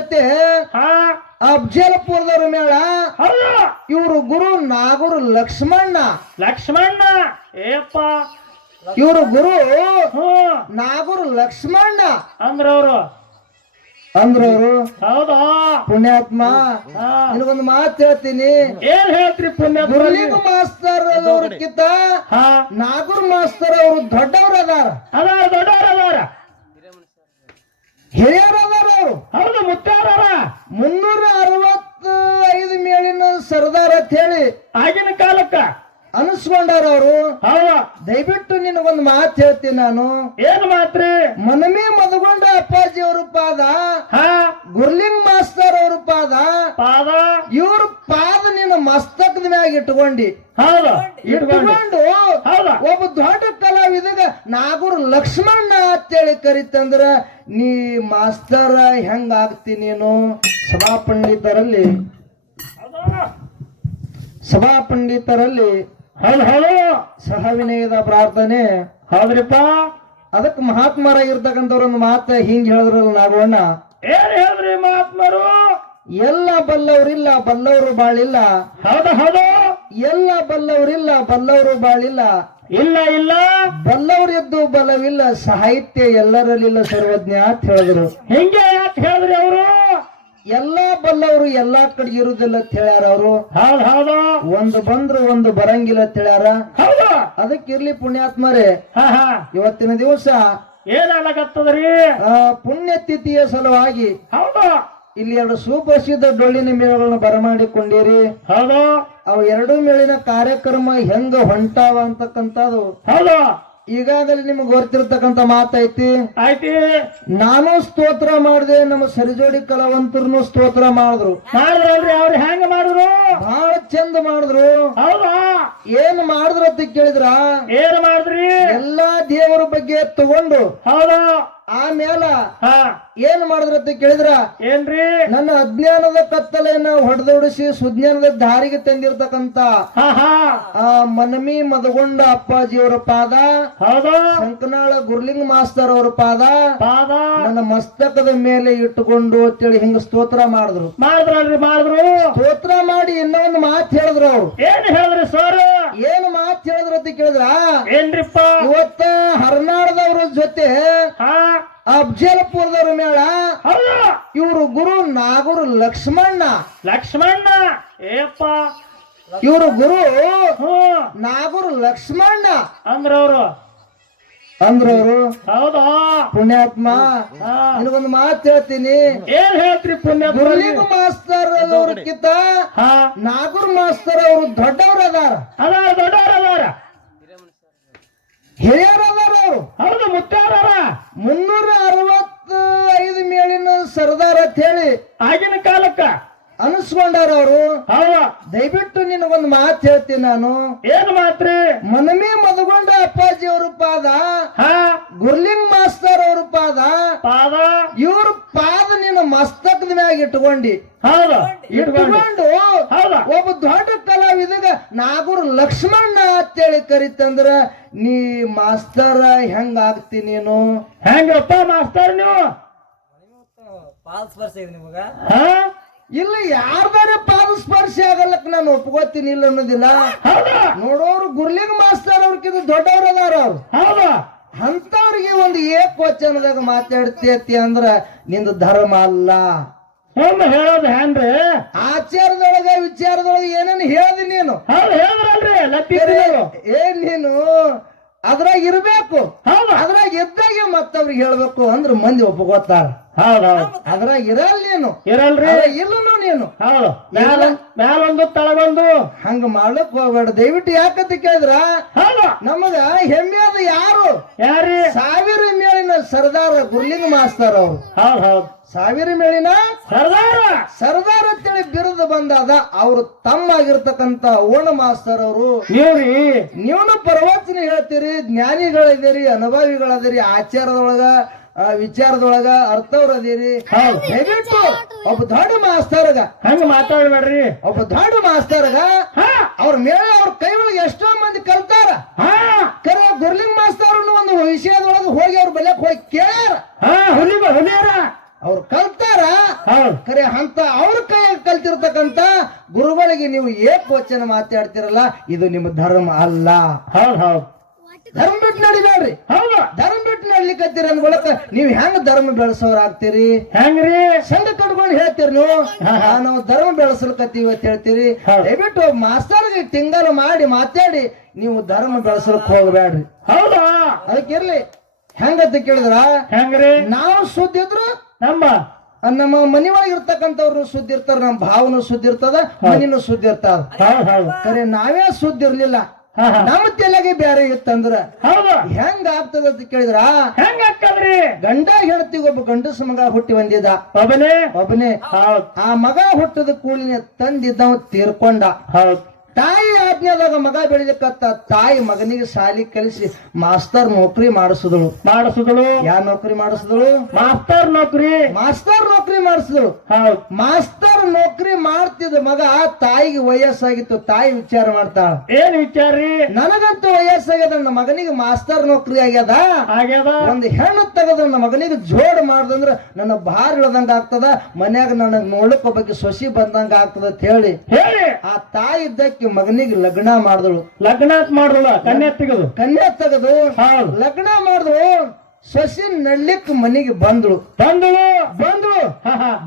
ಜೊತೆ ಹಾ? ಅಫ್ಜಲ್ಪುರದವ್ರ ಮೇಳ. ಇವರು ಗುರು ನಾಗೂರು ಲಕ್ಷ್ಮಣ್ಣ. ಲಕ್ಷ್ಮಣ್ಣ? ಏಪ್ಪ. ಇವರು ಗುರು ನಾಗೂರು ಲಕ್ಷ್ಮಣ್ಣ. ಅಂದ್ರ ಅಂದ್ರವರು. ಅಂದ್ರವ್ರು. ಹೌದಾ? ಪುಣ್ಯಾತ್ಮ. ನಿನಗೊಂದು ಮಾತು ಹೇಳ್ತೀನಿ. ಏನ್ ಹೇಳ್ತೀರಿ ಪುಣ್ಯ ಗುರುಲಿಂಗ ಮಾಸ್ತರ್ ಅವ್ರಕ್ಕಿಂತ ಹಾ. ನಾಗೂರ್ ಮಾಸ್ತರ್ ಅವರು ದೊಡ್ಡವ್ರ ಅದಾರ. ಅದಾರ ದೊಡ್ಡವ್ರ ಅದಾರ. ಹಿರಿಯರ್ ಅದಾರ ಅವರು ಹೌದು ಮುತ್ತಾರ ಮುನ್ನೂರ ಅರವತ್ತ ಐದು ಮೇಲಿನ ಸರ್ದಾರ್ ಅಂತ ಹೇಳಿ ಆಗಿನ ಕಾಲಕ್ಕ. ಅನಿಸ್ಕೊಂಡಾರ ಅವರು ಹೌದ. ದಯವಿಟ್ಟು ನಿನಗೊಂದು ಮಾತು ಹೇಳ್ತೀನಿ ನಾನು. ಏನ್ ಮಾತ್ರಿ? ಮನಮಿ ಮದಗೊಂಡ ಅಪ್ಪಾಜಿ ಅವ್ರ ಪಾದ ಹಾ ಗುರ್ಲಿಂಗ್ ಮಾಸ್ತರ್ ಅವ್ರ ಪಾದ ಪಾದ ಇವ್ರ ಪಾದ ನಿನ್ನ ಮಸ್ತಕದ ಮ್ಯಾಗ ಇಟ್ಕೊಂಡಿ ಹೌದ ಇಟ್ಕೊಂಡು ಇಟ್ಕೊಂಡು ಹೌದ ಒಬ್ಬ ದೊಡ್ಡ ಕಲಾವಿದಗ ನಾಗೂರ್ ಲಕ್ಷ್ಮಣ್ಣ ಅಂತೇಳಿ ಕರಿತಂದ್ರ ನೀ ಮಾಸ್ತರ್ ಹೆಂಗ ಆಗ್ತಿ ನೀನು? ಸಭಾ ಪಂಡಿತರಲ್ಲಿ ಸಭಾ ಪಂಡಿತರಲ್ಲಿ ಹೌದು ಹೌದು. ಸಹವಿನಯದ ಪ್ರಾರ್ಥನೆ. ಹೌದ್ರಿಪ್ಪ. ಅದಕ್ಕೆ ಮಹಾತ್ಮರಾಗಿರ್ತಕ್ಕಂಥವ್ರ ಒಂದು ಮಾತ ಹಿಂಗ್ ಹೇಳಿದ್ರಲ್ಲ ನಾಗೋಣ ಏನ್ ಹೇಳ್ರಿ ಮಹಾತ್ಮರು? ಎಲ್ಲ ಬಲ್ಲವ್ರಿಲ್ಲ ಬಲ್ಲವರು ಬಾಳಿಲ್ಲ. ಹೌದ ಹೌದು. ಎಲ್ಲ ಬಲ್ಲವರಿಲ್ಲ ಬಲ್ಲವರು ಬಾಳಿಲ್ಲ. ಇಲ್ಲ ಇಲ್ಲ. ಬಲ್ಲವರಿದ್ದು ಬಲವಿಲ್ಲ ಸಾಹಿತ್ಯ ಎಲ್ಲರಲ್ಲಿಲ್ಲ ಸರ್ವಜ್ಞ ಅಂತ ಹೇಳಿದ್ರು. ಹಿಂಗೆ ಅಂತ ಹೇಳಿದ್ರಿ ಅವರು? ಎಲ್ಲಾ ಬಲ್ಲವರು ಎಲ್ಲಾ ಕಡೆ ಇರುದಿಲ್ಲ ಅಂತ ಹೇಳ್ಯಾರ ಅವರು. ಹೌದ್ ಹೌದು. ಒಂದು ಬಂದ್ರು ಒಂದು ಬರಂಗಿಲ್ಲ ಅಂತ ಹೇಳ್ಯಾರ. ಹೌದು. ಅದಕ್ಕಿರ್ಲಿ ಪುಣ್ಯಾತ್ಮರೇ. ಹಾ ಹಾ. ಇವತ್ತಿನ ದಿವಸ ಏನಾಗತ್ತದ್ರಿ ಆ, ಪುಣ್ಯತಿಥಿಯ ಸಲುವಾಗಿ ಹೌದು. ಇಲ್ಲಿ ಎರಡು ಸುಪ್ರಸಿದ್ಧ ಡೊಳ್ಳಿನ ಮೇಳಗಳನ್ನ ಬರಮಾಡಿಕೊಂಡಿರಿ. ಹೌದು? ಅವು ಎರಡು ಮೇಳಿನ ಕಾರ್ಯಕ್ರಮ ಹೆಂಗ ಹೊಂಟಾವ ಅಂತಕ್ಕಂಥದ್ದು. ಹೌದು? ಈಗಾಗಲೇ ನಿಮ್ಗೆ ಗೊತ್ತಿರ್ತಕ್ಕಂಥ ಮಾತೈತಿ ಆಯ್ತಿ. ನಾನು ಸ್ತೋತ್ರ ಮಾಡಿದೆ ನಮ್ಮ ಸರಿಜೋಡಿ ಕಲಾವಂತರನ್ನು ಸ್ತೋತ್ರ ಮಾಡಿದ್ರು. ಮಾಡಿದ್ರಲ್ರಿ ಅವ್ರು ಹೆಂಗ ಮಾಡಿದ್ರು? ಬಹಳ ಚಂದ ಮಾಡಿದ್ರು. ಹೌದಾ? ಏನ್ ಮಾಡಿದ್ರು ಅಂತ ಕೇಳಿದ್ರ? ಏನ್ ಮಾಡಿದ್ರಿ? ಎಲ್ಲಾ ದೇವರ ಬಗ್ಗೆ ತಗೊಂಡು. ಹೌದು? ಆಮೇಲ ಹಾ. ಏನ್ ಮಾಡಿದ್ರಂತ ಕೇಳಿದ್ರ? ಏನ್ರಿ? ನನ್ನ ಅಜ್ಞಾನದ ಕತ್ತಲೆಯನ್ನ ಹೊಡೆದೊಡಿಸಿ ಸುಜ್ಞಾನದ ದಾರಿಗೆ ತಂದಿರತಕ್ಕಂತ ಆ ಮನಮಿ ಮದಗೊಂಡ ಅಪ್ಪಾಜಿಯವರ ಪಾದ ಹೌದು. ಶಂಕನಾಳ ಗುರ್ಲಿಂಗ್ ಮಾಸ್ತರ್ ಅವರ ಪಾದ ಪಾದ. ನನ್ನ ಮಸ್ತಕದ ಮೇಲೆ ಇಟ್ಟುಕೊಂಡು ಅಂತೇಳಿ ಹಿಂಗ ಸ್ತೋತ್ರ ಮಾಡಿದ್ರು. ಮಾಡಿದ್ರಲ್ರಿ ಮಾಡಿದ್ರು. ಸ್ತೋತ್ರ ಮಾಡಿ ಇನ್ನೊಂದು ಮಾತು ಹೇಳಿದ್ರು ಅವ್ರು. ಏನ್ ಹೇಳಿದ್ರಿ ಸರ್? ಏನು ಮಾತು ಹೇಳಿದ್ರು ಅಂತ ಕೇಳಿದ್ರ? ಏನ್ರಿಪ್ಪ ಇವತ್ತ ಹರ್ನಾಡದವ್ರ ಜೊತೆ ಹಾ ಅಫ್ಜಲ್ಪುರದವ್ರ ಮೇಳ ಹೌದು ಇವರು ಗುರು ನಾಗೂರು ಲಕ್ಷ್ಮಣ್ಣ. ಲಕ್ಷ್ಮಣ್ಣ ಏಪ್ಪ. ಇವರು ಗುರು. ನಾಗೂರು ಲಕ್ಷ್ಮಣ್ಣ. ಅಂದ್ರ ಅವ್ರು ಅಂದ್ರವ್ರು. ಹೌದಾ? ಪುಣ್ಯಾತ್ಮ. ನಿನಗೊಂದು ಮಾತು ಹೇಳ್ತೀನಿ. ಏನ್ ಹೇಳ್ತೀರಿ ಪುಣ್ಯ ಮುರಳಿಗ ಮಾಸ್ತರ್ ಕಿತ್ತ ಹಾ. ನಾಗೂರ್ ಮಾಸ್ತರ್ ಅವರು ದೊಡ್ಡವ್ರ ಅದಾರ. ಅದಾರ ದೊಡ್ಡವ್ರ ಅದಾರ. ಹಿರಿಯರ ಅದಾರ ಅವರು. ಹೌದು ಮುತ್ತಾರ ಮುನ್ನೂರ ಅರವತ್ತ ಐದು ಮೇಲಿನ ಸರ್ದಾರ್ ಅಂತ ಹೇಳಿ. ಆಗಿನ ಅನಿಸ್ಕೊಂಡಾರ ಅವರು ಹೌದ. ದಯವಿಟ್ಟು ನಿನಗೊಂದು ಮಾತು ಹೇಳ್ತೀನಿ ನಾನು. ಏನು ಮಾತ್ರಿ ಮನಮಿ ಮದಗೊಂಡ ಅಪ್ಪಾಜಿ ಅವ್ರ ಪಾದ ಹಾ. ಗುರ್ಲಿಂಗ್ ಮಾಸ್ತರ್ ಅವ್ರ ಪಾದ ಪಾದ? ಇವ್ರ ಪಾದ ನಿನ್ನ ಮಸ್ತಕದ ಮ್ಯಾಗ ಇಟ್ಕೊಂಡಿ. ಹೌದ. ಇಟ್ಕೊಂಡು ಒಬ್ಬ ದೊಡ್ಡ ಕಲಾವಿದಗ ನಾಗೂರ್ ಲಕ್ಷ್ಮಣ್ಣ ಅಂತೇಳಿ ಕರಿತಂದ್ರ ನೀ ಮಾಸ್ತರ ಹೆಂಗ ಆಗ್ತಿ ನೀನು? ಹೆಂಗಪ್ಪ ಮಾಸ್ತರ್ ನೀವು? ಪಾಲ್ಸ್ ಸ್ಪರ್ಶ ಇದೆ ನಿಮಗ? ಇಲ್ಲ ಬೇರೆ ಪಾದ ಸ್ಪರ್ಶ ಆಗಲ್ಲಕ್ ನಾನು ಒಪ್ಕೋತೀನಿ ಇಲ್ಲ ಅನ್ನೋದಿಲ್ಲ. ಹೌದ? ನೋಡೋರು ಗುರ್ಲಿಂಗ್ ಮಾಸ್ತರ್ ಅವ್ರಕ್ಕಿಂತ ದೊಡ್ಡವ್ರು ಅದಾರ ಅವ್ರು. ಹೌದಾ? ಅಂತವ್ರಿಗೆ ಒಂದು ಏಕವಚನದಾಗ ಮಾತಾಡ್ತೇತಿ ಅಂದ್ರ ನಿಂದು ಧರ್ಮ ಅಲ್ಲ. ಹೇಳೋದು ಹೆಂಗ್ರಿ ಆಚಾರದೊಳಗ ವಿಚಾರದೊಳಗ ಏನೇನು ಹೇಳ್ದಿ ನೀನು? ಹೌದು ಹೇಳಿದ್ರಲ್ರಿ ಲತ್ತಿ ಏನ್ ನೀನು? ಅದ್ರಾಗ ಇರ್ಬೇಕು. ಹೌದು? ಅದ್ರಾಗ ಇದ್ದಾಗ ಮತ್ತವ್ರಿಗೆ ಹೇಳ್ಬೇಕು ಅಂದ್ರ ಮಂದಿ ಒಪ್ಪಗೋತಾರ ಅದ್ರಾಗ ಇರಲ್ಲ ನೀನು. ಇರಲ್ರಿ. ಇಲ್ಲನು ನೀನು. ಹೌದು. ಮ್ಯಾಲ ಮ್ಯಾಲೊಂದು ತಳಗೊಂದು. ಹಂಗ ಮಾಡ್ಲಕ್ ಹೋಗ್ಬೇಡ. ದಯವಿಟ್ಟು ಯಾಕಂತ ಕೇಳಿದ್ರ? ನಮಗ ಹೆಮ್ಮೆ ಅದ ಯಾರು? ಯಾರಿ ಸಾವಿರ ಮೇಲಿನ ಸರ್ದಾರ ಗುರ್ಲಿಂಗ್ ಮಾಸ್ತರ್ ಅವ್ರು. ಹೌದ್ ಹೌದ್. ಸಾವಿರ ಮೇಳಿನ ಸರ್ದಾರ! ಸರ್ದಾರ್ ಅಂತೇಳಿ ಬಿರುದು ಬಂದಾದ ಅವರು ತಮ್ಮ ಆಗಿರ್ತಕ್ಕಂತ ಓಣ ಮಾಸ್ತರ್ ಅವರು ನೀವ್ರಿ ನೀವು ಪ್ರವಚನ ಹೇಳ್ತೀರಿ ಜ್ಞಾನಿಗಳಿದ್ದೀರಿ ಅನುಭವಿಗಳದಿರಿ ಆಚಾರದೊಳಗ ವಿಚಾರದೊಳಗ ಅರ್ಥವ್ರ ಅದೀರಿ ಹೌದ್. ದಯವಿಟ್ಟು ಒಬ್ಬ ದೊಡ್ಡ ಮಾಸ್ತರ್ಗ ಹಂಗ ಮಾತಾಡ್ಬೇಡ್ರಿ. ಒಬ್ಬ ದೊಡ್ಡ ಮಾಸ್ತರ್ಗ ಅವ್ರ ಮೇಲೆ ಅವ್ರ ಕೈ ಒಳಗೆ ಎಷ್ಟೋ ಮಂದಿ ಕಲ್ತಾರ ಹಾ. ಕರೆ ಗುರ್ಲಿಂಗ್ ಮಾಸ್ತರ್ ಒಂದು ವಿಷಯದೊಳಗೆ ಹೋಗಿ ಅವ್ರ ಬಲ್ಯಕ್ ಹೋಗಿ ಕೇಳ್ಯಾರ. ಹುಲಿಯರ. ಅವ್ರು ಕಲ್ತಾರ? ಕರೆ ಅಂತ ಅವ್ರ ಕೈಯಾಗ ಕಲ್ತಿರ್ತಕ್ಕಂತ ಗುರುಗಳಿಗೆ ನೀವು ಏಕವಚನ ಮಾತಾಡ್ತಿರಲ್ಲ ಇದು ನಿಮ್ಮ ಧರ್ಮ ಅಲ್ಲ. ಹೌದು ಹೌದು. ಧರ್ಮ ಬಿಟ್ಟು ನಡಿಬೇಡ್ರಿ. ಹೌದ. ಧರ್ಮ ಬಿಟ್ಟು ನಡ್ಲಿಕ್ಕತ್ತೀರಿ ಅಂದ್ಕೊಳಕ ನೀವ್ ಹೆಂಗ್ ಧರ್ಮ ಬೆಳೆಸೋರ್ ಆಗ್ತೀರಿ ಹೆಂಗ್ರಿ? ಸಂಘ ಕಟ್ಕೊಂಡು ಹೇಳ್ತೀರಿ ನೀವು. ನಾವು ಧರ್ಮ ಬೆಳೆಸಲ್ಕತ್ತೀವಿ ಅಂತ ಹೇಳ್ತೀರಿ. ದಯವಿಟ್ಟು ಮಾಸ್ತರ್ಗೆ ತಿಂಗಲು ಮಾಡಿ ಮಾತಾಡಿ ನೀವು ಧರ್ಮ ಬೆಳೆಸಲಕ್ ಹೋಗ್ಬೇಡ್ರಿ. ಹೌದಾ? ಅದಕ್ಕಿರ್ಲಿ ಹೆಂಗಂತ ಕೇಳಿದ್ರ? ಹೆಂಗ್ರಿ? ನಾವು ಸುದ್ದಿ ಇದ್ರು ನಮ್ಮ ನಮ್ಮ ಮನಿ ಒಳಗೆ ಇರ್ತಕ್ಕಂಥವ್ರು ಸುದ್ದಿ ಇರ್ತಾರ ನಮ್ಮ ಭಾವನು ಸುದ್ದಿ ಇರ್ತದ ಮನಿನೂ ಸುದ್ದಿ ಇರ್ತದ. ಕರೆ ನಾವೇ ಸುದ್ದಿ ಇರ್ಲಿಲ್ಲ. ನಮ್ ತೆಲಗಿ ನಮ್ಮ ತಲೆಗೆ ಬೇರೆ ಇತ್ತಂದ್ರ ಹೆಂಗ ಆಗ್ತದ ಅಂತ ಕೇಳಿದ್ರ? ಹೆಂಗ ಗಂಡ ಹೆಂಡತಿಗೆ ಒಬ್ಬ ಗಂಡಸ ಮಗ ಹುಟ್ಟಿ ಬಂದಿದ್ದ. ಒಬ್ಬನೇ? ಒಬ್ಬನೇ. ಆ ಮಗ ಹುಟ್ಟದ ಕೂಳಿನ ತಂದಿದ್ದವ ತೀರ್ಕೊಂಡ. ತಾಯಿ ಆಜ್ಞಾದಾಗ ಮಗ ಬೆಳಿಲಿಕ್ಕತ್ತ ತಾಯಿ ಮಗನಿಗೆ ಸಾಲಿ ಕಲಿಸಿ ಮಾಸ್ತರ್ ನೌಕರಿ ಮಾಡಿಸಿದಳು. ಮಾಡಿಸಿದಳು. ಯಾವ ನೌಕರಿ ಮಾಡಿಸಿದಳು? ಮಾಸ್ತರ್ ನೌಕರಿ. ಮಾಸ್ತರ್ ನೌಕರಿ ಮಾಡಿಸಿದಳು. ಹೌದು. ಮಾಸ್ತರ್ ನೌಕರಿ ಮಾಡ್ತಿದ್ದ ಮಗ ತಾಯಿಗೆ ವಯಸ್ಸಾಗಿತ್ತು ತಾಯಿ ವಿಚಾರ ಮಾಡ್ತಾಳ ಏನ್ ವಿಚಾರಿ? ನನಗಂತೂ ವಯಸ್ಸಾಗ್ಯದ ನನ್ನ ಮಗನಿಗೆ ಮಾಸ್ತರ್ ನೌಕರಿ ಆಗ್ಯದ? ಆಗ್ಯದ? ಒಂದು ಹೆಣ್ಣು ತೆಗೆದ ನನ್ನ ಮಗನಿಗೆ ಜೋಡ್ ಮಾಡ್ದಂದ್ರ ನನ್ನ ಭಾರ ಇಳದಂಗ ಆಗ್ತದ ಮನ್ಯಾಗ ನನಗ್ ನೋಡಕ್ಕ ಬಗ್ಗೆ ಸೊಸಿ ಬಂದಂಗ ಆಗ್ತದ ಅಂತ ಹೇಳಿ. ಹೇಳಿ. ಆ ತಾಯಿ ಇದ್ದಕ್ಕೆ ಮಗನಿಗೆ ಲಗ್ನ ಮಾಡಿದಳು. ಲಗ್ನ ಮಾಡಿದಳು ಕನ್ಯಾ ತೆಗೆದು? ಕನ್ಯಾ ತೆಗೆದು ಲಗ್ನ ಮಾಡಿದಳು. ಸೊಸಿ ನಡ್ಲಿಕ್ ಮನೆಗೆ ಬಂದಳು. ಬಂದಳು? ಬಂದಳು.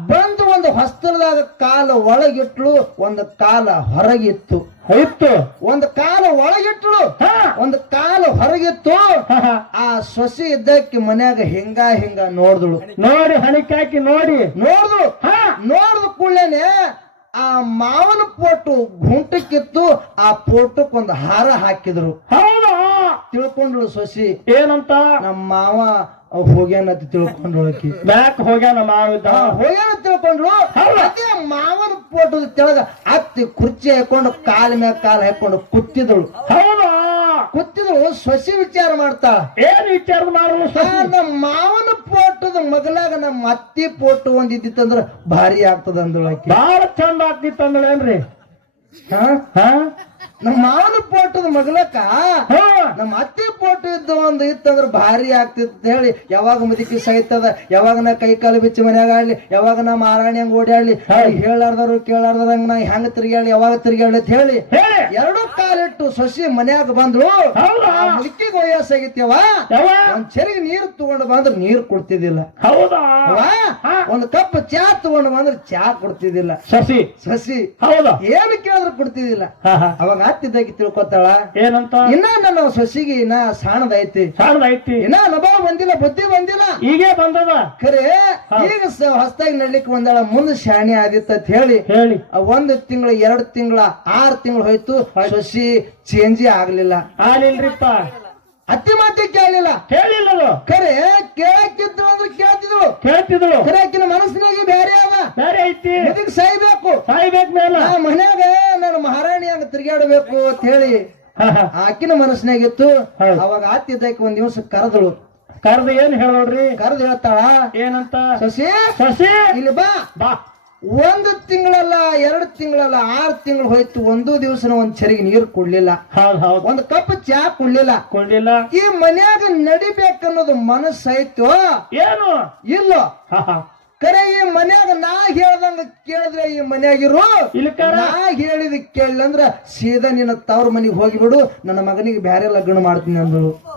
ಬಂದು ಒಂದು ಹೊಸ್ತಲದಾಗ ಕಾಲ ಒಳಗಿಟ್ಳು ಒಂದು ಕಾಲ ಹೊರಗಿತ್ತು. ಇತ್ತು ಒಂದು ಕಾಲ ಒಳಗಿಟ್ಳು ಹಾ. ಒಂದು ಕಾಲ ಹೊರಗಿತ್ತು. ಆ ಸೊಸಿ ಇದ್ದಕ್ಕೆ ಮನ್ಯಾಗ ಹಿಂಗ ಹಿಂಗ ನೋಡಿದಳು. ನೋಡಿ ಹಣಿಕಾಕಿ ನೋಡಿ. ನೋಡ್ದಳು ಹಾ. ನೋಡಿದ ಕೂಡಲೇನೆ ಆ ಮಾವನ ಪೋಟು ಗುಂಟಕ್ಕಿತ್ತು ಆ ಪೋಟಕ್ಕೊಂದು ಒಂದು ಹಾರ ಹಾಕಿದ್ರು. ಹೌದಾ. ತಿಳ್ಕೊಂಡ್ಳು ಸೊಸಿ. ಏನಂತ? ನಮ್ಮ ಮಾವ ಹೋಗ್ಯಾನಂತ ತಿಳ್ಕೊಂಡ್ಳು ಆಕಿ. ಬ್ಯಾಕ್ ಹೋಗ್ಯಾನ ಮಾವ ಆ, ಹೋಗ್ಯಾನ ತಿಳ್ಕೊಂಡ್ಳು. ಅದೇ ಮಾವನ ಪೋಟದ ತೆಳಗ ಅತ್ತಿ ಕುರ್ಚಿ ಹಾಕೊಂಡು ಕಾಲ ಮ್ಯಾಗ ಕಾಲ ಹಾಕೊಂಡು ಕುತ್ತಿದಳು ಹೌದಾ? ಕುತ್ತಿದಳು ಸೊಸಿ ವಿಚಾರ ಮಾಡ್ತಾ. ಏನ್ ವಿಚಾರ ಮಾಡಲು ಆ, ನಮ್ಮ ಮಾವನ ಪೋಟದ ಮಗಲಾಗ ನಮ್ಮ ಅತ್ತಿ ಪೋಟು ಒಂದ್ ಇದ್ದಿತ್ತಂದ್ರ ಭಾರಿ ಆಗ್ತದ ಅಂದಳು ಬಹಳ ಬಾಳ ಚಂದ ಆಗ್ತಿತ್ತು ಏನ್ರಿ ಹಾ ಹಾ ನಮ್ಮ ಮಾವನ ಪೋಟದ ಮಗಳಕ್ಕ ನಮ್ಮ ಅತ್ತೆ ಪೋಟ ಇದ್ದ ಒಂದು ಇತ್ತಂದ್ರ ಭಾರಿ ಆಗ್ತಿತ್ತು ಹೇಳಿ. ಯಾವಾಗ ಮುದುಕಿ ಸಹಿತದ ಯಾವಾಗ ನಾ ಕೈ ಕಾಲು ಬಿಚ್ಚಿ ಮನ್ಯಾಗ ಆಡ್ಲಿ ಯಾವಾಗ ನಾ ಮಾರಾಣಿ ಹಂಗ ಓಡಾಡ್ಲಿ ಹೇಳಾರ್ದವ್ರು ಕೇಳಾರ್ದಂಗ ನಾ ಹೆಂಗ ತಿರ್ಗ್ಯಾಳಿ ಯಾವಾಗ ತಿರ್ಗ್ಯಾಳಿ ಅಂತ ಹೇಳಿ. ಹೇಳಿ. ಎರಡು ಕಾಲಿಟ್ಟು ಸೊಸಿ ಮನ್ಯಾಗ ಆ ಮುದುಕಿಗೆ ವಯಸ್ಸಾಗಿತ್ಯವ ಯಾವ ಒಂದ್ ಚರಿಗೆ ನೀರು ತಗೊಂಡು ಬಂದ್ರೆ ನೀರು ಕೊಡ್ತಿದ್ದಿಲ್ಲ. ಹೌದಾ. ಒಂದ್ ಕಪ್ ಚಾ ತಗೊಂಡು ಬಂದ್ರೆ ಚಾ ಕೊಡ್ತಿದ್ದಿಲ್ಲ. ಸಸಿ? ಸಸಿ ಹೌದಾ? ಏನು ಕೇಳಿದ್ರು ಕೊಡ್ತಿದ್ದಿಲ್ಲ. ಅವಾಗ ಹತ್ತಿದ್ದಾಗಿ ತಿಳ್ಕೊತಾಳ ಏನಂತ? ಇನ್ನ ನನ್ನ ಸೊಸಿಗೆ ಇನ್ನ ಸಾಣದೈತಿ ಸಾಣದ ಐತಿ. ಇನ್ನ ಅನುಭವ ಬಂದಿಲ್ಲ ಬುದ್ಧಿ ಬಂದಿಲ್ಲ. ಈಗೇ ಬಂದದ? ಕರೆ ಈಗ ಹೊಸ್ದಾಗಿ ನಡ್ಲಿಕ್ಕೆ ಬಂದಾಳ ಮುಂದೆ ಶಾಣಿ ಆದಿತ್ತ ಅಂತ ಹೇಳಿ. ಒಂದು ತಿಂಗಳ ಎರಡು ತಿಂಗಳ ಆರು ತಿಂಗಳು ಹೋಯ್ತು ಸೊಸಿ ಚೇಂಜಿ ಆಗ್ಲಿಲ್ಲ. ಆಗ್ಲಿಲ್ರಿಪ್ಪ. ಅತ್ತಿ ಮಾತಿ ಕೇಳಲಿಲ್ಲ ಕೇಳಿಲ್ಲ ಕರೆ ಕೇಳಕ್ಕಿದ್ದು ಅಂದ್ರೆ ಕೇಳ್ತಿದ್ರು. ಕೇಳ್ತಿದ್ರು. ಖರೆ ಆಕಿನ ಮನಸ್ಸಿನಾಗಿ ಬೇರೆ ಅವ. ಬೇರೆ ಐತಿ. ಇದಕ್ ಸಾಯ್ಬೇಕು? ಸಾಯ್ಬೇಕು ಮೇಲೆ. ಆ ಮನ್ಯಾಗ ನಾನು ಮಹಾರಾಣಿ ಹಂಗ ತಿರುಗಾಡಬೇಕು ಅಂತ ಹೇಳಿ ಆಕಿನ ಮನಸ್ಸಿನಾಗಿತ್ತು ಅವಾಗ ಆತಿದ್ದಕ್ಕೆ ಒಂದ್ ದಿವಸ ಕರೆದಳು. ಕರೆದು ಏನ್ ಹೇಳೋಡ್ರಿ ಕರೆದು ಹೇಳ್ತಾಳ ಏನಂತ? ಸಸಿ ಸಸಿ ಇಲ್ಲಿ ಬಾ. ಬಾ. ಒಂದು ತಿಂಗಳಲ್ಲ ಎರಡು ತಿಂಗಳಲ್ಲ ಆರು ತಿಂಗಳು ಹೋಯ್ತು ಒಂದು ದಿವಸ ಒಂದ್ ಚರಿಗೆ ನೀರು ಕೊಡ್ಲಿಲ್ಲ. ಹೌದ್ ಹೌದ್. ಒಂದ್ ಕಪ್ ಚಾ ಕೊಡ್ಲಿಲ್ಲ. ಕೊಡ್ಲಿಲ್ಲ. ಈ ಮನ್ಯಾಗ ನಡಿಬೇಕನ್ನೋದು ಮನಸ್ಸಾಯ್ತು ಏನು? ಇಲ್ಲ? ಕರೆ ಈ ಮನ್ಯಾಗ ನಾ ಹೇಳ್ದಂಗ ಕೇಳಿದ್ರೆ ಈ ಮನ್ಯಾಗಿರು? ನಾ ಹೇಳಿದ ಕೇಳಂದ್ರ ಸೀದಾ ನಿನ್ನ ತವ್ರ ಮನೆಗೆ ಹೋಗಿಬಿಡು ನನ್ನ ಮಗನಿಗೆ ಬ್ಯಾರೆ ಲಗ್ನ ಮಾಡ್ತೀನಿ ಅಂದ್ರು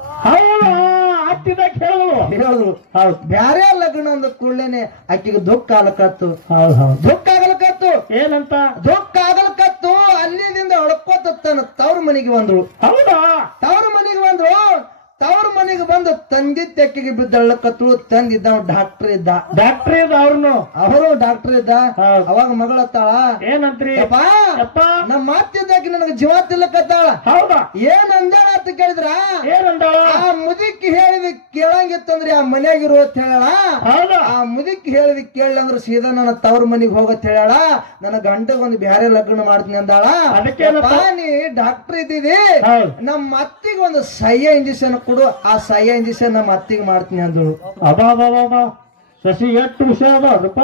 ಹತ್ತಿದಾಗ ಹೇಳಿದ್ರು ಹೇಳಿದ್ರು ಹೌದು. ಬ್ಯಾರೆ ಲಗ್ನ ಅಂದ ಕೂಡಲೇನೆ ಆಕಿಗೆ ದುಃಖ ಆಗಲಕತ್ತು ಹೌದು ಹೌದು. ದುಃಖ ಆಗಲಕತ್ತು ಏನಂತ? ದುಃಖ ಆಗಲಕತ್ತು ಅಲ್ಲಿಂದ ಹೊಡ್ಕೋತ ತನ್ನ ತವ್ರ ಮನೆಗೆ ಬಂದ್ರು ಹೌದಾ? ತವ್ರ ಮನೆಗೆ ಬಂದ್ರು ತವ್ರ ಮನೆಗೆ ಬಂದು ತಂದಿ ತೆಕ್ಕಿಗೆ ಬಿದ್ದಳ್ಳಕತ್ತು ತಂದಿದ್ದ ಡಾಕ್ಟರ್ ಇದ್ದ ಡಾಕ್ಟರ್ ಇದ್ದ. ಅವ್ರನ್ನು? ಅವರು ಡಾಕ್ಟರ್ ಇದ್ದ. ಅವಾಗ ಅವಾಗ ಮಗಳತ್ತಾಳ ಏನಂತ್ರಿ? ನಮ್ಮ ಮಾತಿದ್ದಕ್ಕೆ ನನಗೆ ಜೀವ ತಿಲ್ಲಕತ್ತಾಳ. ಹೌದಾ? ಏನಂದ ಅಂತ ಕೇಳಿದ್ರ? ಏನಂದಾಳ? ಆ ಮುದುಕಿ ಹೇಳಿದ ಕೇಳಂಗಿತ್ತಂದ್ರೆ ಆ ಮನ್ಯಾಗ ಅಂತ ಹೇಳ ಹೌದಾ. ಆ ಮುದುಕಿ ಹೇಳಿದ ಕೇಳಂದ್ರ ಸೀದಾ ನನ್ನ ತವ್ರ ಮನಿಗ್ ಹೋಗತ್ ಹೇಳ ನನ್ನ ಗಂಟೆಗೆ ಒಂದ್ ಬ್ಯಾರೆ ಲಗ್ನ ಮಾಡ್ತೀನಿ ಅಂದಾಳ? ನೀ ಡಾಕ್ಟರ್ ಇದ್ದೀವಿ ಹೌದ್. ನಮ್ಮ ಅತ್ತಿಗೆ ಒಂದು ಸಯ್ಯ ಇಂಜೆಕ್ಷನ್ ಕೊಡು ಆ ಸಯ್ಯ ಇಂಜೆಕ್ಷನ್ ನಮ್ಮ ಅತ್ತಿಗೆ ಮಾಡ್ತೀನಿ ಅಂದಳು. ಅಬಾ ಬಾ ಬಾ ಸಸಿ ಶಶಿ ಎಷ್ಟು ವಿಷಯ ಅದಾವ್ರಪ್ಪ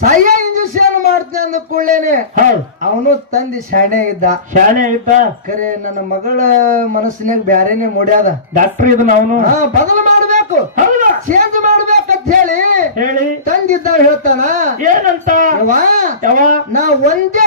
ಸಹ್ಯ ಇಂಜೆಕ್ಷನ್ ಮಾಡ್ತೀನಿ ಅಂದ ಕೂಡಲೇನೆ ಹೌದ್. ಅವನು ತಂದಿ ಶಾಣೆ ಇದ್ದ. ಶಾಣೆ ಇದ್ದ. ಕರೆ ನನ್ನ ಮಗಳ ಮನಸ್ಸಿನಾಗ ಬ್ಯಾರೇನೆ ಮೂಡ್ಯಾದ ಡಾಕ್ಟರ್ ಇದನ್ನ ಅವನು. ಹಾ ಬದಲು ಮಾಡ್ಬೇಕು. ಹೌದಾ? ಚೇಂಜ್ ಮಾಡ್ಬೇಕಂತ ಹೇಳಿ ಹೇಳಿ. ತಂದಿದ್ದ ಹೇಳ್ತಾನ. ಏನಂತ? ಯವ್ವ. ನಾ ಒಂದೇ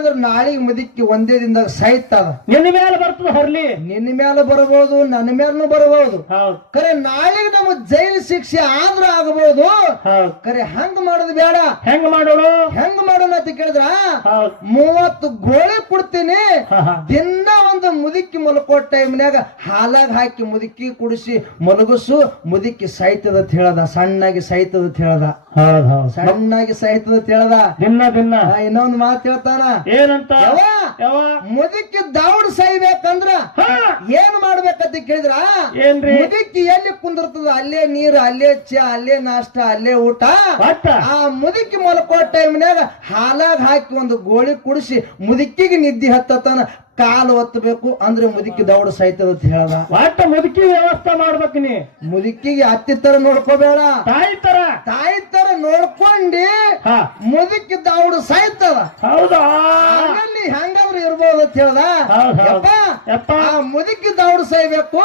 ಇಂಜೆಕ್ಷನ್ ನಾಳೆ ನಾಳಿಗೆ ಮುದುಕಿ ಒಂದೇ ದಿನದಾಗ ಸಾಯ್ತದ ನಿನ್ನ ಮೇಲೆ ಬರ್ತದ ಹೊರಲಿ. ನಿನ್ನ ಮೇಲೆ ಬರಬಹುದು ನನ್ನ ಮೇಲೂ ಬರಬಹುದು. ಹೌದ್. ಕರೆ ನಾಳೆ ನಮ್ಮ ಜೈಲ್ ಶಿಕ್ಷೆ ಆದ್ರ ಆಗಬಹುದು ಹೌದ್. ಕರೆ ಹಂಗ ಮಾಡೋದು ಬೇಡ. ಹೆಂಗ್ ಮಾಡೋಣ ಹೆಂಗ್ ಮಾಡೋಣ ಅಂತ ಕೇಳಿದ್ರ? ಮೂವತ್ತು ಗೋಳಿ ಕೊಡ್ತೀನಿ. ದಿನ ಒಂದು ಮುದುಕಿ ಮಲ್ಕೋ ಟೈಮ್ನ್ಯಾಗ ಹಾಲಾಗ ಹಾಕಿ ಮುದುಕಿ ಕುಡಿಸಿ ಮಲಗಿಸು ಮುದುಕಿ ಸಾಯ್ತದ ಅಂತ ಹೇಳದ ಸಣ್ಣಾಗಿ ಸಾಯ್ತದ ಅಂತ ಹೇಳದ. ಸಣ್ಣಾಗಿ ಸಾಯ್ತದ ಅಂತ ಹೇಳದ. ದಿನ ಆ, ಇನ್ನೊಂದ್ ಮಾತು ಹೇಳ್ತಾನ. ಏನಂತ? ಯಾವ ಮುದುಕಿ ದಾವಡ್ ಸಾಯ್ಬೇಕಂದ್ರ ಹಾ. ಏನ್ ಮಾಡ್ಬೇಕಂತ ಕೇಳಿದ್ರ? ಏನ್ರಿ? ಮುದುಕಿ ಎಲ್ಲಿ ಕುಂದಿರ್ತದ? ಅಲ್ಲೇ ನೀರ್ ಅಲ್ಲೇ ಚಾ ಅಲ್ಲೇ ನಾಷ್ಟ ಅಲ್ಲೇ ಊಟ. ಆ ಮುದುಕಿ ಮಲ್ಕೋ ಟೈಮ್ನಾಗ ಹಾಲಾಗ ಹಾಕಿ ಒಂದು ಗೋಳಿ ಕುಡಿಸಿ ಮುದುಕಿಗೆ ನಿದ್ದೆ ಹತ್ತತನ ಕಾಲು ಒತ್ತಬೇಕು ಅಂದ್ರೆ ಮುದುಕಿ ದೌಡ ಸಹಿತದ ಅಂತ ಹೇಳದ. ಒಟ್ಟ ಮುದುಕಿ ವ್ಯವಸ್ಥೆ ಮಾಡ್ಬೇಕು ನೀ. ಮುದುಕಿಗೆ ಅತ್ತಿ ತರ ನೋಡ್ಕೋಬೇಡ. ತಾಯಿ ತರ ತಾಯಿ ತರ ನೋಡ್ಕೊಂಡಿ ಹಾ. ಅವಳು ಸಾಯ್ತದ ಹೌದಾ? ಹಂಗಲ್ಲಿ ಹೆಂಗಾದ್ರೂ ಇರ್ಬೋದು ಅಂತ ಹೇಳ್ದ. ಯಪ್ಪ. ಮುದುಕಿ ದೌಡ್ ಸೈಬೇಕು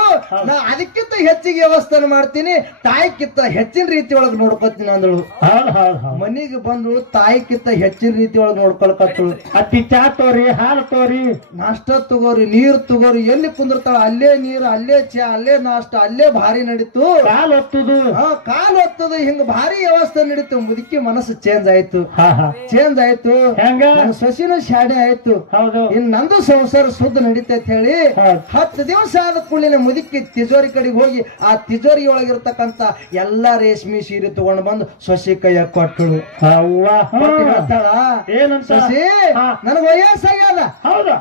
ನಾ ಅದಕ್ಕಿಂತ ಹೆಚ್ಚಿಗೆ ವ್ಯವಸ್ಥೆ ಮಾಡ್ತೀನಿ. ತಾಯಿಕ್ಕಿಂತ ಹೆಚ್ಚಿನ ರೀತಿ ಒಳಗೆ ನೋಡ್ಕೊತೀನಿ ಅಂದಳು. ಮನೆಗೆ ಬಂದಳು ತಾಯಿಕ್ಕಿಂತ ಹೆಚ್ಚಿನ ರೀತಿ ಒಳಗೆ ನೋಡ್ಕೊಳ್ಕತ್ತಳು. ಅತ್ತಿ ಚಾ ತೋರಿ ಹಾಲು ತೋರಿ. ನಾಷ್ಟ ತಗೋರಿ ನೀರ್ ತಗೋರಿ ಎಲ್ಲಿ ಕುಂದಿರ್ತಾಳ ಅಲ್ಲೇ ನೀರು ಅಲ್ಲೇ ಚಾ ಅಲ್ಲೇ ನಾಷ್ಟ ಅಲ್ಲೇ ಭಾರಿ ನಡೀತು. ಕಾಲ್ ಹೊತ್ತದು ಹಾ ಕಾಲು ಹೊತ್ತದ ಹಿಂಗ ಭಾರಿ ವ್ಯವಸ್ಥೆ ನಡೀತು. ಮುದುಕಿ ಮನಸ್ಸು ಚೇಂಜ್ ಆಯ್ತು. ಚೇಂಜ್ ಆಯ್ತು. ಸೊಸಿನ ಶಾಡೆ ಆಯ್ತು. ಇನ್ ನಂದು ಸಂಸಾರ ಶುದ್ಧ ನಡೀತೈತೆ ಹೇಳಿ. ಹೌದ್. ಹತ್ತು ದಿವಸ ಆದ ಕೂಡಲೇ ಮುದುಕಿ ತಿಜೋರಿ ಕಡೆಗೆ ಹೋಗಿ ಆ ತಿಜೋರಿ ಒಳಗಿರ್ತಕ್ಕಂತ ಎಲ್ಲಾ ರೇಷ್ಮೆ ಸೀರೆ ತಗೊಂಡು ಬಂದು ಸೊಸಿ ಕೈಯ ಕೊಟ್ಟಳು? ಸೊಸಿ. ನನಗ್ ವಯಸ್ಸಾಗ್ಯದ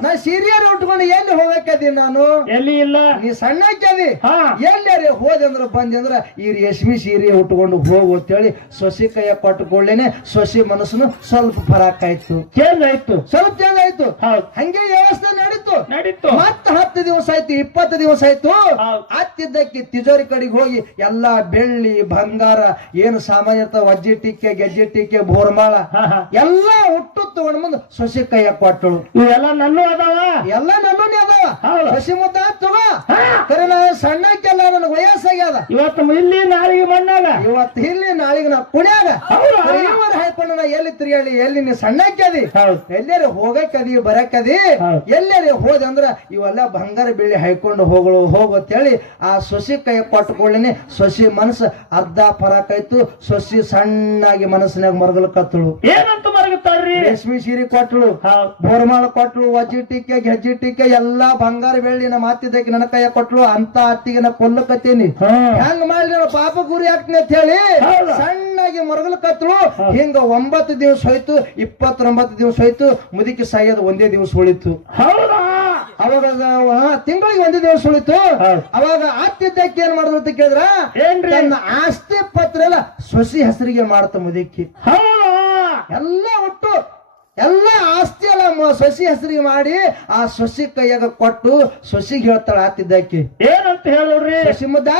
ನಾ ಸೀರಿಯರ್ ಉಟ್ಕೊಂಡು ಎಲ್ಲಿ ಹೋಗಕ್ಕದಿ ನಾನು? ಎಲ್ಲಿ ಇಲ್ಲ? ನೀ ಸಣ್ಣ ಹಾಕ್ಯದಿ ಹಾ. ಹೋದಂದ್ರ ಬಂದಂದ್ರ ಈ ರೇಷ್ಮೆ ಸೀರೆ ಉಟ್ಕೊಂಡು ಹೋಗು ಅಂತೇಳಿ ಸೊಸಿ ಕೈಯ ಕೊಟ್ಟುಕೊಳ್ಳೇನೆ ಸೊಸಿ ಮನಸ್ಸನ್ನು ಸ್ವಲ್ಪ ಫರಾಕ್ ಆಯ್ತು. ಚೇಂಜ್ ಆಯ್ತು. ಸ್ವಲ್ಪ ಚೇಂಜ್ ಆಯ್ತು. ಹೌದ್. ಹಂಗೆ ವ್ಯವಸ್ಥೆ ನಡೀತು. ನಡೀತು. ಮತ್ತ ಹತ್ತು ದಿವಸ ಆಯ್ತು ಇಪ್ಪತ್ತು ದಿವಸ ಆಯ್ತು. ಹತ್ತಿದ್ದಕ್ಕೆ ತಿಜೋರಿ ಕಡೆಗೆ ಹೋಗಿ ಎಲ್ಲಾ ಬೆಳ್ಳಿ ಬಂಗಾರ ಏನು ಸಾಮಾನ್ಯ ವಜ್ಜಿ ಟೀಕೆ ಗೆಜ್ಜಿ ಟಿಕ್ಕೆ ಬೋರ್ಮಾಳ ಎಲ್ಲಾ ಹುಟ್ಟು ತಗೊಂಡ್ ಬಂದು ಸೊಸಿ ಕೈಯ ಕೊಟ್ಟಳು. ಇವೆಲ್ಲ ನನ್ನೂ ಅದಾವ? ಎಲ್ಲ ನನ್ನೂನೇ ಅದಾವ. ಸಸಿ ಮುದ್ದ ತಗೋ. ಕರೆ ನಾ ಸಣ್ಣಕ್ಕೆಲ್ಲ ನನ್ ವಯಸ್ಸಾಗ್ಯದ. ಇವತ್ತು ಇಲ್ಲಿ ನಾಳಿಗೆ ಮಣ್ಣಾಗ. ಇವತ್ತು ಇಲ್ಲಿ ನಾಳಿಗೆ ನಾ ಕುಣ್ಯಾಗ? ಇವರು ಹಾಕೊಂಡು ನಾ ಎಲ್ಲಿ ತಿರುಗಾಡಿ ಎಲ್ಲಿ ನೀ ಸಣ್ಣಕ್ಕದಿ? ಎಲ್ಲಾರ ಹೋಗಕ್ಕದಿ ಬರಕ್ಕದಿ. ಎಲ್ಲಾರ ಹೋದೆ ಅಂದ್ರೆ ಇವೆಲ್ಲ ಬಂಗಾರ ಬೆಳ್ಳಿ ಹೈಕೊಂಡು ಹೋಗಳು ಹೋಗು ಅಂತೇಳಿ ಆ ಸೊಸಿ ಕೈ ಕೊಟ್ಟಕೊಳ್ಳೇನೆ ಸೊಸಿ ಮನಸ್ಸು ಅರ್ಧ ಪರಾಕಾಯ್ತು. ಸೊಸಿ ಸಣ್ಣಾಗಿ ಮನಸ್ಸಿನಾಗ ಮರಗಲ್ಕತ್ತಳು ಏನಂತ ಮರಗುತ್ತಾರ್ರಿ? ರೇಷ್ಮಿ ಸೀರೆ ಕೊಟ್ಟಳು ಬೋರ್ಮಾಳ ಕೊಟ್ಟಳು ವಜ್ಜಿ ಟೀಕೆ ಗೆಜ್ಜಿ ಟೀಕೆ ಎಲ್ಲಾ ಬಂಗಾರ ಬೆಳ್ಳಿ ನಮ್ಮ ಮಾತಿದ್ದಕ್ಕೆ ನನ್ನ ಕೈಯ ಕೊಟ್ಟಳು ಅಂತ ಅತ್ತಿಗೆ ನಾ ಕೊಲ್ಲಕತ್ತೀನಿ ಹೆಂಗ್ ಮಾಡಿ ಪಾಪ ಗುರಿ ಹಾಕ್ತೀನಿ ಅಂತ ಹೇಳಿ ಸಣ್ಣಾಗಿ ಮರಗಲು ಕತ್ತಳು. ಹಿಂಗ ಒಂಬತ್ತು ದಿವಸ ಹೋಯ್ತು ಇಪ್ಪತ್ತೊಂಬತ್ತು ದಿವಸ ಹೋಯ್ತು ಮುದುಕಿ ಸಾಯೋದು ಒಂದೇ ದಿವಸ ಉಳಿತು. ಅವಾಗ ತಿಂಗಳಿಗೆ ಒಂದೇ ದಿವಸ ಉಳಿತು. ಅವಾಗ ಆತಿದ್ದಕ್ಕೆ ಏನ್ ಮಾಡಿದ್ರು ಅಂತ ಕೇಳಿದ್ರ? ಏನ್ರಿ? ತನ್ನ ಆಸ್ತಿ ಪತ್ರ ಎಲ್ಲ ಸೊಸಿ ಹೆಸರಿಗೆ ಮಾಡ್ತ ಮುದಿಕ್ಕಿ ಎಲ್ಲ ಒಟ್ಟು ಎಲ್ಲ ಆಸ್ತಿ ಎಲ್ಲ ಸೊಸಿ ಹೆಸರಿಗೆ ಮಾಡಿ ಆ ಸೊಸಿ ಕೈಯಾಗ ಕೊಟ್ಟು ಸೊಸಿಗೆ ಹೇಳ್ತಾಳ ಆತಿದ್ದಕ್ಕೆ ಏನಂತ ಹೇಳೋರಿ ಸೊಸಿ ಮುದ್ದ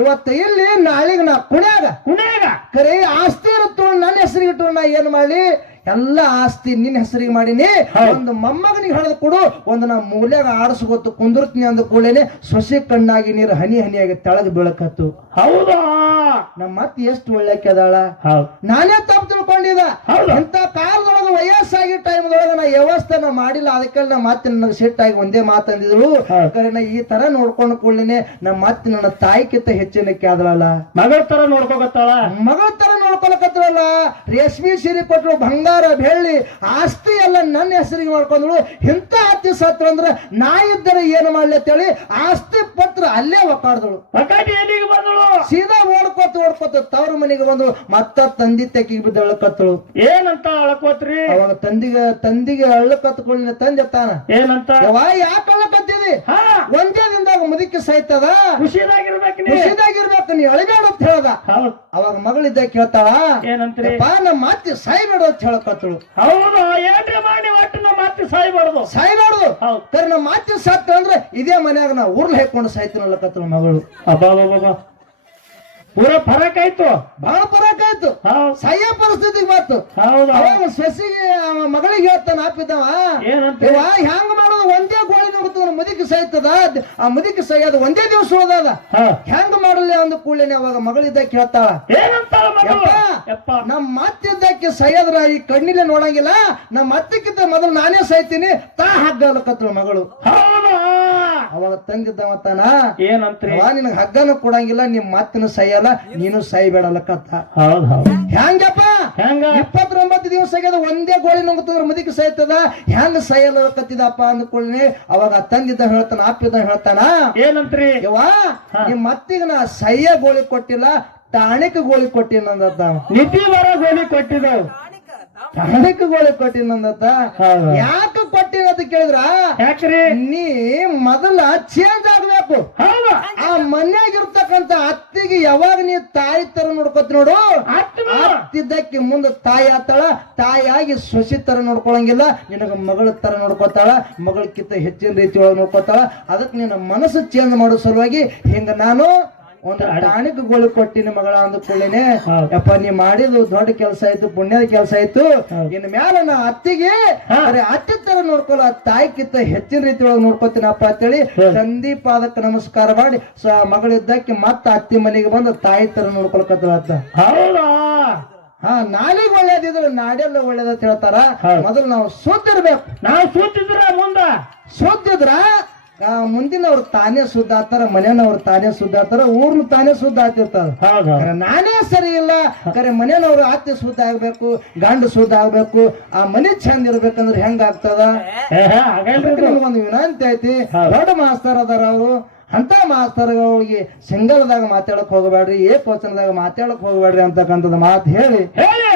ಇವತ್ತ ಇಲ್ಲಿ ನಾಳೆಗೆ ನಾ ಕುಣ್ಯಾಗ. ಕುಣ್ಯಾಗ? ಕರೆ ಆಸ್ತಿ ಇರುತ್ತ ನನ್ನ ಹೆಸರಿಗೆ ಇಟ್ಟು ನಾ ಏನ್ ಮಾಡಿ ಎಲ್ಲ ಆಸ್ತಿ ನಿನ್ನ ಹೆಸರಿಗೆ ಮಾಡೀನಿ. ಒಂದು ಮೊಮ್ಮಗನಿಗೆ ಹಣದ ಕೊಡು. ಒಂದು ನಾ ಮೂಲ್ಯಾಗ ಆಡಿಸ್ಕೊತ್ತು ಕುಂದಿರ್ತೀನಿ ಅಂದ ಕೂಡಲೇನೆ ಸೊಸಿ ಕಣ್ಣಾಗಿ ನೀರು ಹನಿ ಹನಿಯಾಗಿ ತೆಳಗ್ ಬೀಳಕತ್ತು. ಹೌದಾ? ನಮ್ಮ ಮತ್ತೆ ಎಷ್ಟು ಒಳ್ಳೆ ಕೆದಾಳ ನಾನೇ ತಪ್ಪು ತಿಳ್ಕೊಂಡಿದ. ಇಂಥ ಕಾಲದೊಳಗ ವಯಸ್ಸಾಗಿ ಟೈಮ್ದೊಳಗ ನಾ ವ್ಯವಸ್ಥೆ ನಾ ಮಾಡಿಲ್ಲ. ಅದಕ್ಕೆ ನಾ ಮತ್ತೆ ನನಗೆ ಸಿಟ್ಟಾಗಿ ಒಂದೇ ಮಾತಂದಿದ್ರು. ನಾ ಈ ತರ ನೋಡ್ಕೊಂಡು ಕೂಡಲೇನೆ ನಮ್ಮ ಮತ್ತೆ ನನ್ನ ತಾಯಿಕಿಂತ ಹೆಚ್ಚಿನ ಕ್ಯಾದಳಲ್ಲ ಮಗಳ ತರ ನೋಡ್ಕೋಕತ್ತಾಳ ಮಗಳ ತರ ನೋಡ್ಕೊಳಕತ್ತಳಲ್ಲ. ರೇಷ್ಮಿ ಸೀರೆ ಕೊಟ್ಟರು ಬಂಗಾರ ಬೆಳ್ಳಿ ಆಸ್ತಿ ಎಲ್ಲ ನನ್ನ ಹೆಸರಿಗೆ ಮಾಡ್ಕೊಂಡ್ಳು. ಇಂಥ ಹತ್ತಿ ಸತ್ರ ಅಂದ್ರೆ ನಾ ಇದ್ದರೆ ಏನು ಮಾಡ್ಲಿ ಅಂತೇಳಿ ಆಸ್ತಿ ಪತ್ರ ಅಲ್ಲೇ ಒಕ್ಕಾಡ್ದಳು ಬಂದಳು? ಸೀದಾ ಓಡ್ಕೋತ ಓಡ್ಕೋತ ತವ್ರ ಮನೆಗೆ ಬಂದು ಮತ್ತ ತಂದಿ ತೆಕ್ಕಿಗೆ ಬಿದ್ದು ಅಳಕತ್ತಳು ಏನಂತ ಅಳಕೋತ್ರಿ? ಅವಾಗ ತಂದಿಗೆ ತಂದಿಗೆ ಅಳ್ಳಕತ್ಕೊಳ್ಳಿ ತಂದೆ ತಾನ. ಏನಂತ? ವಾ ಯಾಕೆ ಹಾ. ಒಂದೇ ದಿನದಾಗ ಮುದುಕಿ ಸಾಯ್ತದ? ಖುಷಿದಾಗಿರ್ಬೇಕು ನೀ. ಖುಷಿದಾಗಿರ್ಬೇಕು ನೀ ಅಳಬೇಡ ಅಂತ ಹೇಳ್ದ. ಅವಾಗ ಮಗಳಿದ್ದ ಕೇಳ್ತಾಳ ಏನಂತ ಪಾ ನಮ್ಮ ಮಾತಿ ಸಾಯ್ಬೇಡ ಅಂತ ಹೇಳಕತ್ತಳು ಹೌದು ಏನ್ರಿ ಮಾಡಿ ಒಟ್ಟು ನಮ್ಮ ಮಾತಿ ಸಾಯ್ಬಾರ್ದು ಸಾಯ್ಬಾರ್ದು ಹೌದು. ಕರೆ ನಮ್ಮ ಮಾತಿ ಸತ್ತ ಅಂದ್ರೆ ಇದೇ ಮನ್ಯಾಗ ನಾ ಉರ್ಲ್ ಹಾಕೊಂಡು ಸಾಯ್ತೀನಲ್ಲಕತ್ತಳು ಮಗಳು. ಅಬ್ಬಾ ಪೂರ ಫರಕ್ ಆಯ್ತು. ಬಹಳ ಫರಕ್ ಆಯ್ತು. ಸಾಯೋ ಪರಿಸ್ಥಿತಿ ಮಾತು ಹೌದು ಸೊಸಿಗೆ ಮಗಳಿಗೆ ಹೇಳ್ತಾನ ಆಪಿದ್ದವ ಏನಂತ ಹೆಂಗ್ ಹ್ಯಾಂಗ ಮಾಡು ಒಂದೇ ಗೋಳಿ ನುಗ್ತು ಮುದುಕಿ ಸಹಿತದ ಆ ಮುದುಕಿ ಸಹಿಯದ ಒಂದೇ ದಿವಸ ಹೋದದ ಹೆಂಗ್ ಮಾಡಲಿ ಅಂದ ಕೂಡಲೇ ಅವಾಗ ಮಗಳಿದ್ದ ಕೇಳ್ತಾಳ. ನಮ್ಮ ಮತ್ತಿದ್ದಕ್ಕೆ ಸೈಯದ್ರ ಈ ಕಣ್ಣಿಲೆ ನೋಡಂಗಿಲ್ಲ ನಮ್ಮ ಅತ್ತಕ್ಕಿಂತ ಮೊದಲು ನಾನೇ ಸಾಯ್ತೀನಿ ತಾ ಹಗ್ಗಲಕತ್ಳು ಮಗಳು. ಅವಾಗ ತಂದಿದ್ದವ ತಾನ ಏನಂತ್ರಿ? ಅವ ನಿನಗ ಹಗ್ಗನ ಕೊಡಂಗಿಲ್ಲ ನಿಮ್ ಮತ್ತಿನ ಸೈಯಲ್ಲ ನೀನು ಸಾಯ್ಬೇಡಲಕತ್ತ ಹೌದ್ ಹೌದ್. ಹೆಂಗಪ್ಪ ಹೆಂಗ? ಇಪ್ಪತ್ತೊಂಬತ್ತು ದಿವಸ ಆಗ್ಯದ ಒಂದೇ ಗೋಳಿ ನುಂಗುತ್ತಂದ್ರೆ ಮುದುಕಿ ಸಾಯ್ತದ ಹೆಂಗ ಸಾಯಲ್ಲ ಕತ್ತಿದಪ್ಪ ಅಂದ್ಕೊಳ್ಳಿ ಅವಾಗ ತಂದಿದ್ದ ಹೇಳ್ತಾನ ಅಪ್ಪಿದ್ದ ಹೇಳ್ತಾನ? ಏನಂತ್ರಿ? ಯವ್ವ ನಿಮ್ ಮತ್ತಿಗ ನಾ ಸಯ್ಯ ಗೋಳಿ ಕೊಟ್ಟಿಲ್ಲ ಟಾಣಿಕ್ ಗೋಳಿ ಕೊಟ್ಟಿನಂದತ್ತ ನಿಧಿ ವರ ಗೋಳಿ ಕೊಟ್ಟಿದ್ದೆವು ಟಾಣಿಕ್ ಗೋಳಿ ಕೊಟ್ಟಿನ ಯಾಕೆ ಕೊಟ್ಟಿನ ಅಂತ ಕೇಳಿದ್ರ? ಯಾಕ್ರಿ? ನೀ ಮೊದಲ ಚೇಂಜ್ ಆಗ್ಬೇಕು. ಹೌದಾ. ಆ ಮನ್ಯಾಗಿರ್ತಕ್ಕಂತ ಅತ್ತಿಗೆ ಯಾವಾಗ ನೀ ತಾಯಿ ತರ ನೋಡ್ಕೊತಿ ನೋಡು? ಅತ್ತಿದ್ದಕ್ಕೆ ಮುಂದೆ ತಾಯಿ ಆತಾಳ ತಾಯಿಯಾಗಿ ಸೊಸಿ ತರ ನೋಡ್ಕೊಳಂಗಿಲ್ಲ ನಿನಗ ಮಗಳ ತರ ನೋಡ್ಕೊತಾಳ ಮಗಳಕ್ಕಿಂತ ಹೆಚ್ಚಿನ ರೀತಿ ಒಳಗೆ ನೋಡ್ಕೊತಾಳ. ಅದಕ್ಕೆ ನಿನ್ನ ಮನಸ್ಸು ಚೇಂಜ್ ಮಾಡೋ ಸಲುವಾಗಿ ಹಿಂಗ ನಾನು ಒಂದು ಟಾಣಿಕ್ ಗೋಳು ಕೊಟ್ಟಿನ ಮಗಳ ಅಂದ ಕೂಡಲೇನೆ ಯಪ್ಪ ನೀ ಮಾಡಿದ್ದು ದೊಡ್ಡ ಕೆಲಸ ಆಯ್ತು ಪುಣ್ಯದ ಕೆಲಸ ಆಯ್ತು. ಇನ್ ಮ್ಯಾಲ ನಾ ಅತ್ತಿಗೆ ಅರೆ ಅತ್ತಿ ತರ ನೋಡ್ಕೊಲ್ಲ ಕಿತ್ತ ಹೆಚ್ಚಿನ ರೀತಿ ಒಳಗೆ ನೋಡ್ಕೊತೀನಪ್ಪ ಅಂತೇಳಿ ಹೌದು. ತಂದಿ ಪಾದಕ್ಕೆ ನಮಸ್ಕಾರ ಮಾಡಿ ಸ ಮಗಳಿದ್ದಕ್ಕೆ ಮತ್ತ ಅತ್ತಿ ಮನೆಗೆ ಬಂದು ತಾಯಿ ತರ ನೋಡ್ಕೊಳ್ಕತ್ತ ಹಾ ನಾಲಿಗೆ ಒಳ್ಳೇದಿದ್ರೆ ನಾಡೆಲ್ಲ ಒಳ್ಳೇದಂತ ಹೇಳ್ತಾರ. ಮೊದಲು ನಾವು ಇರ್ಬೇಕು ನಾವು ಸೂಚಿದ್ರ ಮುಂದ? ಆ, ಮುಂದಿನವ್ರು ತಾನೇ ಶುದ್ಧ ಆಗ್ತಾರ ಮನೆಯವ್ರು ತಾನೇ ಶುದ್ಧ ಆಗ್ತಾರ ಊರ್ನು ತಾನೇ ಶುದ್ಧ ಆತಿರ್ತಾರ ನಾನೇ ಸರಿ ಇಲ್ಲ ಕರೆ ಮನೆಯವ್ರು ಆತ್ಯ ಶುದ್ಧ ಆಗ್ಬೇಕು ಗಂಡು ಶುದ್ಧ ಆಗ್ಬೇಕು ಆ ಮನೆ ಚಂದ ಇರ್ಬೇಕಂದ್ರೆ ಹೆಂಗ ಆಗ್ತದ. ಒಂದು ವಿನಂತಿ ಐತಿ ದೊಡ್ಡ ಮಾಸ್ತರ್ ಅದಾರ ಅವರು. ಅಂತ ಮಾಸ್ತರ್ಗಳಿಗೆ ಸಿಂಗಲ್ದಾಗ ಮಾತಾಡಕ್ ಹೋಗಬೇಡ್ರಿ ಏಕವಚನದಾಗ ಮಾತಾಡಕ್ ಹೋಗಬೇಡ್ರಿ ಅಂತಕ್ಕಂಥದ್ದು ಮಾತು ಹೇಳಿ. ಹೇಳಿ!